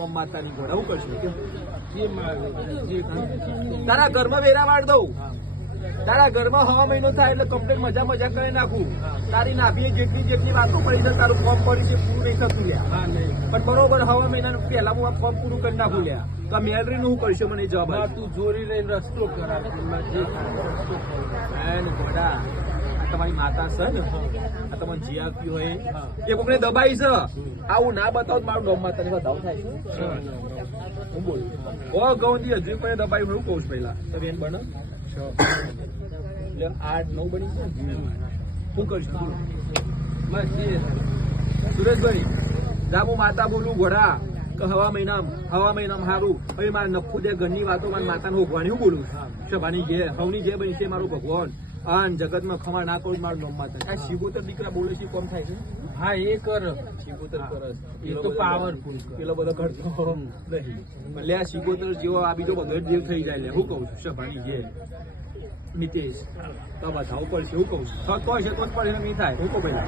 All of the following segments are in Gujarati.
નોમ માતાની ઘોડા હું કરશું તારા ઘરમાં વેરા વાળ દઉં તારા ઘરમાં 6 મહિનો થાય એટલે કમ્પ્લેટ મજા કરી નાખું તારી નાભી જેટલી વાતો પડી છે તારું ફોર્મ પડી છે પૂરું નહીં થતું લ્યા પણ બરોબર 6 મહિના પહેલા હું આ ફોર્મ પૂરું કરી નાખું લ્યા તો મેલરી નું શું કરશે મને જવાબ તું જોરી લઈને રસ્તો કરાવ ઘોડા તમારી માતા છે ને આ તમને જી આપ્યું હોય એ કોકને દબાઈ છે આવું ના બતાવો મારું ડોમ માતાને બતાવ થાય હું બોલું ગૌંધી હજુ પણ દબાઈ હું કહું છું પહેલા તો બેન બને 8-9 બની છે શું કરશું સુરેશભાઈ જા હું માતા બોલું ઘોડા કે હવા મહિનામાં સારું હવે મારે નફું દે ઘરની વાતો મારી માતાને હોગવાની હું બોલું સભાની જે હવની જે બની છે મારું ભગવાન અન જગતમાં ખમા ના કરું મારું નામ માતા આ શિગોતર દીકરા બોલે છે કોમ થાય છે હા એ કર શિગોતર કર એ તો પાવરફુલ પેલો બધો કરતો નહીં એટલે આ શિગોતર જેવો આ બીજો બધો દેવ થઈ જાય હું કહું છું સભાની જે નીતેશ તો બતાવું પડશે હું કહું છું થતો હશે તો જ પડે નહીં થાય હું કહું ભાઈ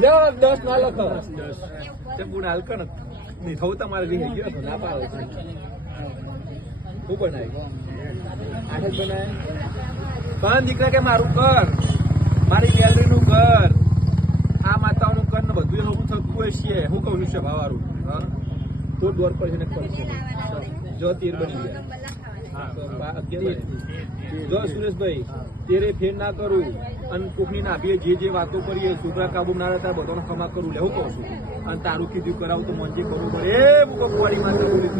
લે 10 ના લખ 10 તે પૂરા હાલ કર નહીં થવું તમારે રીંગી ગયો ના પાડો હું બનાવી 8 જ બનાવે પણ દીકરા કે મારું કર મારી ગેલેરી નું કર આ માતાઓનું કર ને બધું એવું થતું હોય છે હું કહું છું ભાવારું તો દોર પર છે ને પડશે જો 13 બની જાય જો સુરેશભાઈ તેરે ફેર ના કરું અને કોકની નાભીએ જે વાતો કરીએ છોકરા કાબુ ના રહેતા બધાને ખમા કરું લે હું કહું છું અને તારું કીધું કરાવું તો મંજે કરવું પડે એ હું કપવાડી માતા બોલી